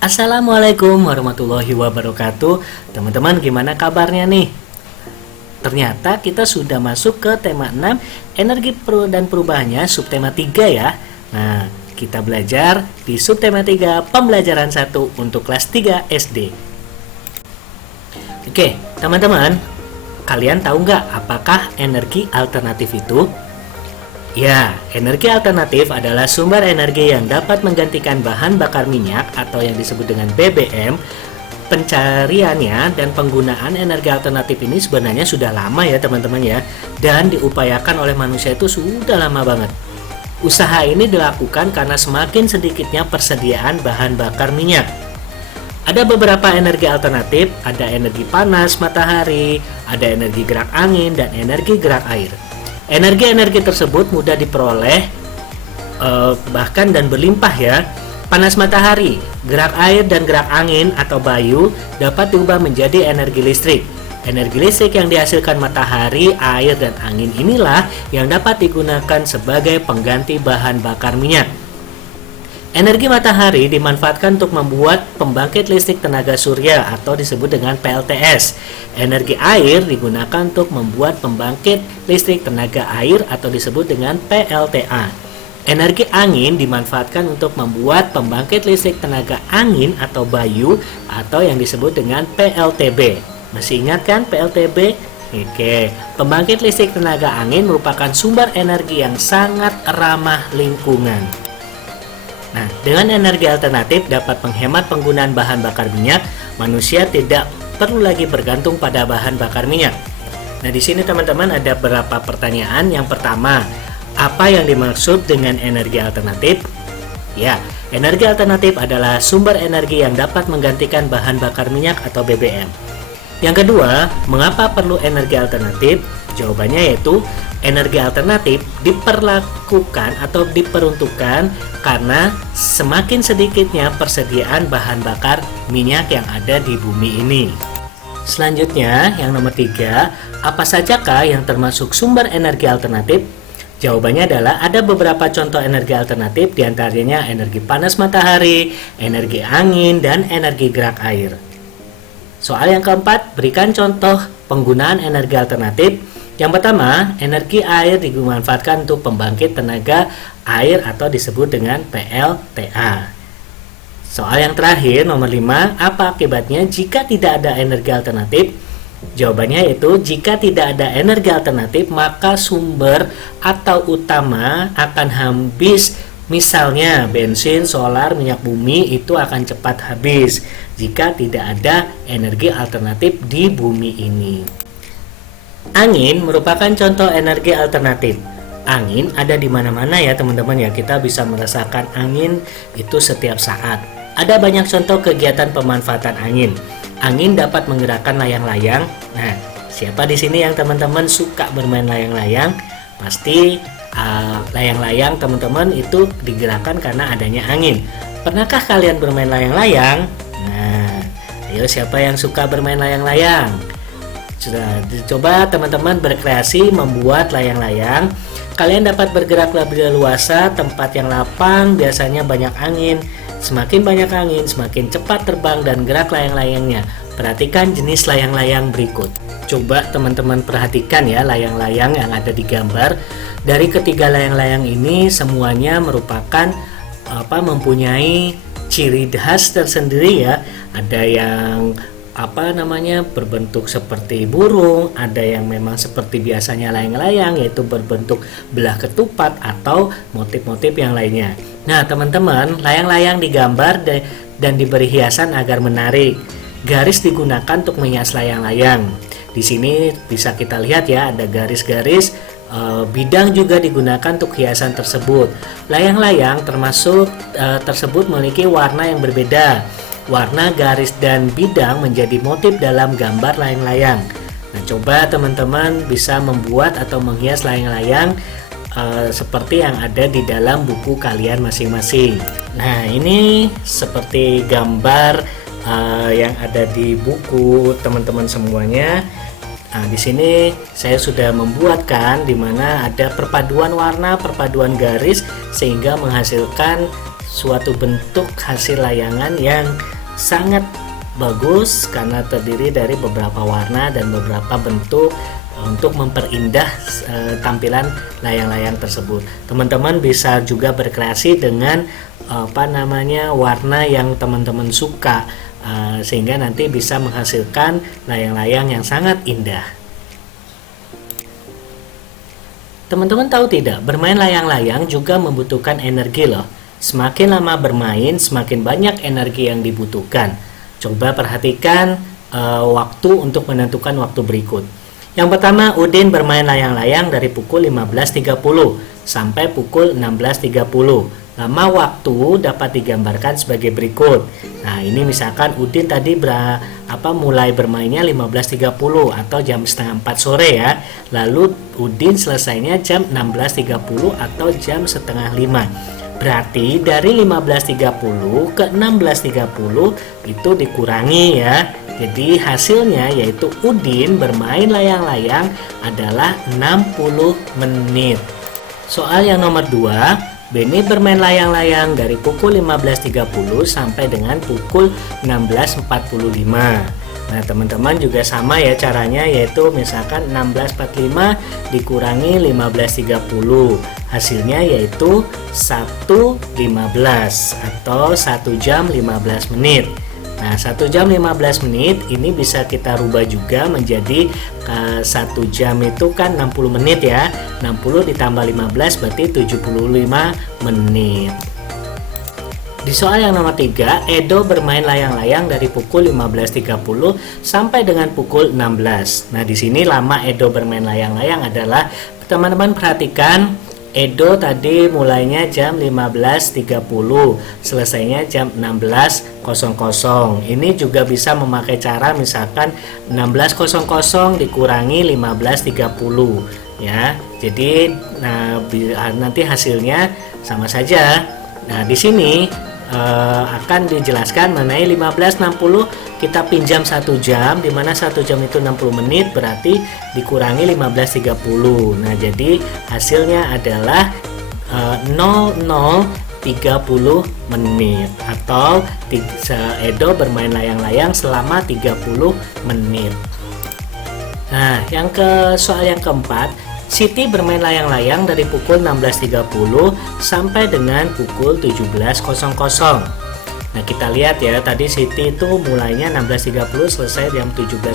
Assalamualaikum warahmatullahi wabarakatuh. Teman-teman, gimana kabarnya nih? Ternyata kita sudah masuk ke tema 6, energi dan perubahannya, subtema 3 ya. Nah, kita belajar di subtema 3 pembelajaran 1 untuk kelas 3 SD. Oke, teman-teman, kalian tahu nggak apakah energi alternatif itu? Ya, energi alternatif adalah sumber energi yang dapat menggantikan bahan bakar minyak atau yang disebut dengan BBM. Pencariannya dan penggunaan energi alternatif ini sebenarnya sudah lama ya teman-teman ya, dan diupayakan oleh manusia itu sudah lama banget. Usaha ini dilakukan karena semakin sedikitnya persediaan bahan bakar minyak. Ada beberapa energi alternatif, ada energi panas matahari, ada energi gerak angin, dan energi gerak air. Energi-energi tersebut mudah diperoleh bahkan dan berlimpah ya. Panas matahari, gerak air, dan gerak angin atau bayu dapat diubah menjadi energi listrik. Energi listrik yang dihasilkan matahari, air, dan angin inilah yang dapat digunakan sebagai pengganti bahan bakar minyak. Energi matahari dimanfaatkan untuk membuat pembangkit listrik tenaga surya atau disebut dengan PLTS. Energi air digunakan untuk membuat pembangkit listrik tenaga air atau disebut dengan PLTA. Energi angin dimanfaatkan untuk membuat pembangkit listrik tenaga angin atau bayu atau yang disebut dengan PLTB. Masih ingat kan PLTB? Oke, pembangkit listrik tenaga angin merupakan sumber energi yang sangat ramah lingkungan. Nah, dengan energi alternatif dapat menghemat penggunaan bahan bakar minyak, manusia tidak perlu lagi bergantung pada bahan bakar minyak. Nah, di sini teman-teman ada beberapa pertanyaan. Yang pertama, apa yang dimaksud dengan energi alternatif? Ya, energi alternatif adalah sumber energi yang dapat menggantikan bahan bakar minyak atau BBM. Yang kedua, mengapa perlu energi alternatif? Jawabannya yaitu energi alternatif diperlakukan atau diperuntukkan karena semakin sedikitnya persediaan bahan bakar minyak yang ada di bumi ini. Selanjutnya, yang nomor 3, apa sajakah yang termasuk sumber energi alternatif? Jawabannya adalah ada beberapa contoh energi alternatif, diantaranya energi panas matahari, energi angin, dan energi gerak air. Soal yang keempat, berikan contoh penggunaan energi alternatif. Yang pertama, energi air dimanfaatkan untuk pembangkit tenaga air atau disebut dengan PLTA. Soal yang terakhir, nomor 5, apa akibatnya jika tidak ada energi alternatif? Jawabannya yaitu jika tidak ada energi alternatif, maka sumber atau utama akan habis. Misalnya bensin, solar, minyak bumi itu akan cepat habis jika tidak ada energi alternatif di bumi ini. Angin merupakan contoh energi alternatif. Angin ada di mana-mana ya teman-teman ya, kita bisa merasakan angin itu setiap saat. Ada banyak contoh kegiatan pemanfaatan angin. Angin dapat menggerakkan layang-layang. Nah, siapa di sini yang teman-teman suka bermain layang-layang? Pasti layang-layang teman-teman itu digerakkan karena adanya angin. Pernahkah kalian bermain layang-layang? Nah, ayo siapa yang suka bermain layang-layang? Sudah dicoba teman-teman berkreasi membuat layang-layang. Kalian dapat bergerak lebih leluasa, tempat yang lapang biasanya banyak angin. Semakin banyak angin, semakin cepat terbang dan gerak layang-layangnya. Perhatikan jenis layang-layang berikut. Coba teman-teman perhatikan ya layang-layang yang ada di gambar. Dari ketiga layang-layang ini semuanya merupakan mempunyai ciri khas tersendiri ya. Ada yang berbentuk seperti burung, ada yang memang seperti biasanya layang-layang yaitu berbentuk belah ketupat atau motif-motif yang lainnya. Nah teman-teman, layang-layang digambar dan diberi hiasan agar menarik. Garis digunakan untuk menghias layang-layang. Di sini bisa kita lihat ya, ada garis-garis. Bidang juga digunakan untuk hiasan tersebut. Layang-layang tersebut memiliki warna yang berbeda. Warna, garis, dan bidang menjadi motif dalam gambar layang-layang. Nah, coba teman-teman bisa membuat atau menghias layang-layang seperti yang ada di dalam buku kalian masing-masing. Nah, ini seperti gambar yang ada di buku teman-teman semuanya. Nah, di sini saya sudah membuatkan di mana ada perpaduan warna, perpaduan garis sehingga menghasilkan suatu bentuk hasil layangan yang sangat bagus karena terdiri dari beberapa warna dan beberapa bentuk untuk memperindah tampilan layang-layang tersebut. Teman-teman bisa juga berkreasi dengan warna yang teman-teman suka, sehingga nanti bisa menghasilkan layang-layang yang sangat indah. Teman-teman tahu tidak, bermain layang-layang juga membutuhkan energi loh. Semakin lama bermain, semakin banyak energi yang dibutuhkan. Coba perhatikan waktu untuk menentukan waktu berikut. Yang pertama, Udin bermain layang-layang dari pukul 15.30 sampai pukul 16.30. Lama waktu dapat digambarkan sebagai berikut. Nah, ini misalkan Udin tadi mulai bermainnya 15.30 atau jam setengah 4 sore ya. Lalu Udin selesainya jam 16.30 atau jam setengah 5. Berarti dari 15.30 ke 16.30 itu dikurangi ya. Jadi hasilnya yaitu Udin bermain layang-layang adalah 60 menit. Soal yang nomor 2, Beni bermain layang-layang dari pukul 15.30 sampai dengan pukul 16.45. Nah, teman-teman juga sama ya caranya, yaitu misalkan 16.45 dikurangi 15.30. Hasilnya yaitu 1.15 atau 1 jam 15 menit. Nah, 1 jam 15 menit ini bisa kita rubah juga menjadi 1 jam itu kan 60 menit ya. 60 ditambah 15 berarti 75 menit. Di soal yang nomor 3, Edo bermain layang-layang dari pukul 15.30 sampai dengan pukul 16. Nah, di sini lama Edo bermain layang-layang adalah, teman-teman perhatikan, Edo tadi mulainya jam 15.30, selesainya jam 16.00. Ini juga bisa memakai cara misalkan 16.00 dikurangi 15.30 ya. Jadi nanti hasilnya sama saja. Nah, di sini akan dijelaskan mengenai 15.60 kita pinjam 1 jam, dimana 1 jam itu 60 menit, berarti dikurangi 15.30. Nah, jadi hasilnya adalah 00.30 menit atau Edo bermain layang-layang selama 30 menit. Nah, soal yang keempat, Siti bermain layang-layang dari pukul 16.30 sampai dengan pukul 17.00. Nah, kita lihat ya, tadi Siti itu mulainya 16.30 selesai jam 17.00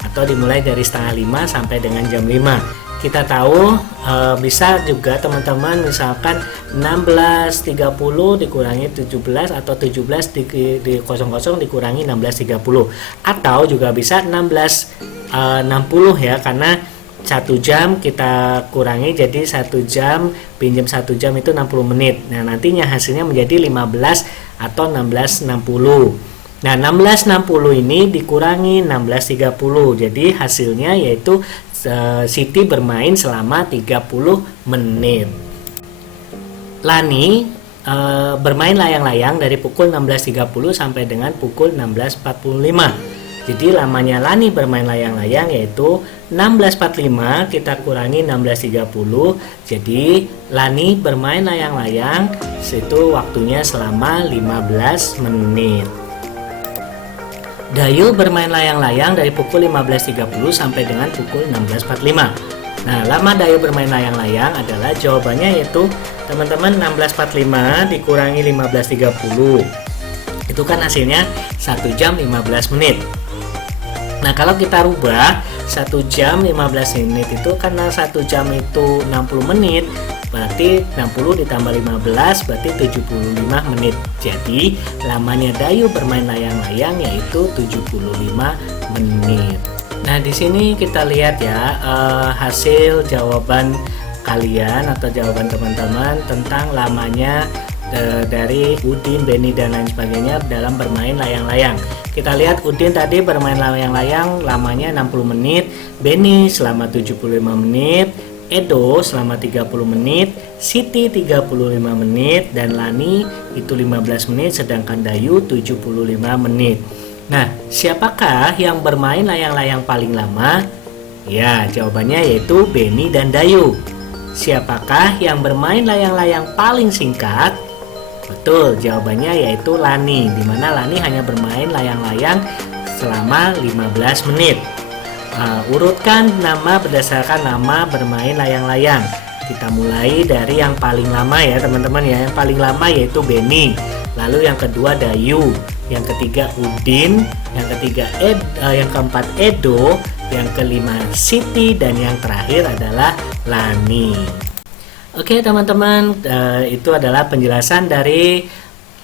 atau dimulai dari setengah 5 sampai dengan jam 5. Kita tahu bisa juga teman-teman misalkan 16.30 dikurangi 17 atau 17 di 00 dikurangi 16.30, atau juga bisa 16.60 ya, karena 1 jam kita kurangi jadi 1 jam pinjam 1 jam itu 60 menit. Nah, nantinya hasilnya menjadi 15 atau 16.60. Nah, 16.60 ini dikurangi 16.30. Jadi hasilnya yaitu Siti bermain selama 30 menit. Lani bermain layang-layang dari pukul 16.30 sampai dengan pukul 16.45. Jadi lamanya Lani bermain layang-layang yaitu 16.45 kita kurangi 16.30. Jadi Lani bermain layang-layang itu waktunya selama 15 menit. Dayu bermain layang-layang dari pukul 15.30 sampai dengan pukul 16.45. Nah, lama Dayu bermain layang-layang adalah jawabannya yaitu teman-teman 16.45 dikurangi 15.30. Itu kan hasilnya 1 jam 15 menit. Nah, kalau kita rubah 1 jam 15 menit itu karena 1 jam itu 60 menit, berarti 60 ditambah 15 berarti 75 menit. Jadi lamanya Dayu bermain layang-layang yaitu 75 menit. Nah, di sini kita lihat ya hasil jawaban kalian atau jawaban teman-teman tentang lamanya dari Udin, Beni dan lain sebagainya dalam bermain layang-layang. Kita lihat Udin tadi bermain layang-layang lamanya 60 menit, Beni selama 75 menit, Edo selama 30 menit, Siti 35 menit, dan Lani itu 15 menit, sedangkan Dayu 75 menit. Nah, siapakah yang bermain layang-layang paling lama? Ya, jawabannya yaitu Beni dan Dayu. Siapakah yang bermain layang-layang paling singkat? Betul, jawabannya yaitu Lani, di mana Lani hanya bermain layang-layang selama 15 menit. Urutkan nama berdasarkan nama bermain layang-layang. Kita mulai dari yang paling lama ya teman-teman ya. Yang paling lama yaitu Beni. Lalu yang kedua Dayu, yang ketiga Udin, yang keempat Edo, yang kelima Siti, dan yang terakhir adalah Lani. Oke teman-teman, itu adalah penjelasan dari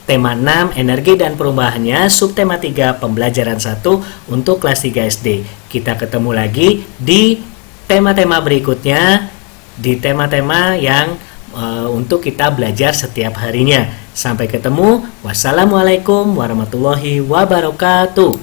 tema 6 energi dan perubahannya, subtema 3 pembelajaran 1 untuk kelas 3 SD. Kita ketemu lagi di tema-tema berikutnya, di tema-tema yang untuk kita belajar setiap harinya. Sampai ketemu. Wassalamualaikum warahmatullahi wabarakatuh.